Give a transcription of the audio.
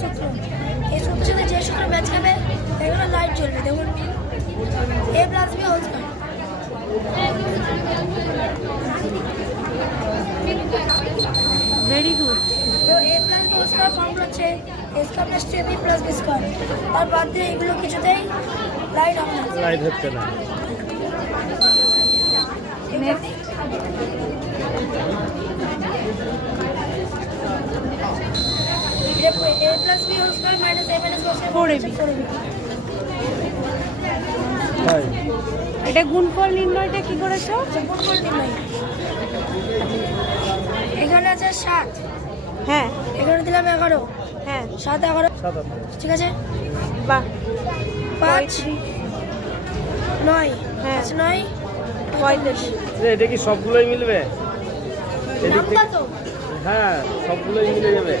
সূত্র, এই সূত্রের সাথে যে সূত্র ম্যাচ খাবে এগুলো লাইট জ্বলবে। দেখুন a plus b whole square. Very good. তো a plus b whole square formula হচ্ছে a square plus 2b plus b square. তার বাদ দিয়ে এগুলো কিছুতেই লাইট হবে না, লাইট হচ্ছে না। a plus b whole square minus a minus b square 4ab। 4ab। তাই এটা গুণফল নির্ণয়টা কি করেছো? গুণফল নির্ণয়। এখানে আছে 7, হ্যাঁ এখানে দিলাম 11, হ্যাঁ 7 11, 7 ঠিক আছে। বাহ 5 9, হ্যাঁ 9 45। এটা কি সবগুলোই মিলবে? এদিক নাম্বার থেকে তো হ্যাঁ সবগুলোই মিলে যাবে।